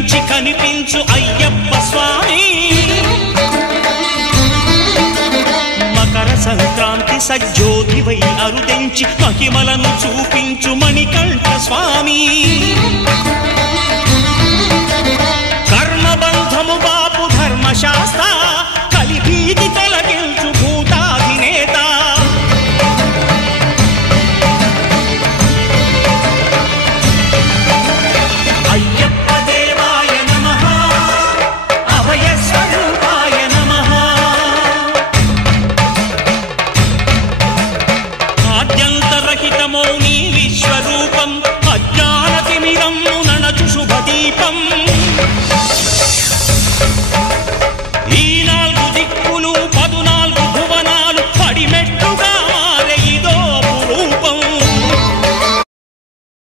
కనిపించి కనిపించు అయ్యప్ప స్వామి మకర సంక్రాంతి సజ్జోతివై అరుదెంచి మహిమలను చూపించు మణికంఠ స్వామి కర్మబంధము బాపు ధర్మశాస్త్ర కలిభీతి తొలగించు భూతాధినేత అయ్యప్ప దేవాయ నమః అభయ స్వరూపాయ నమః ఆద్యంతరహితమౌ నీ విశ్వరూపం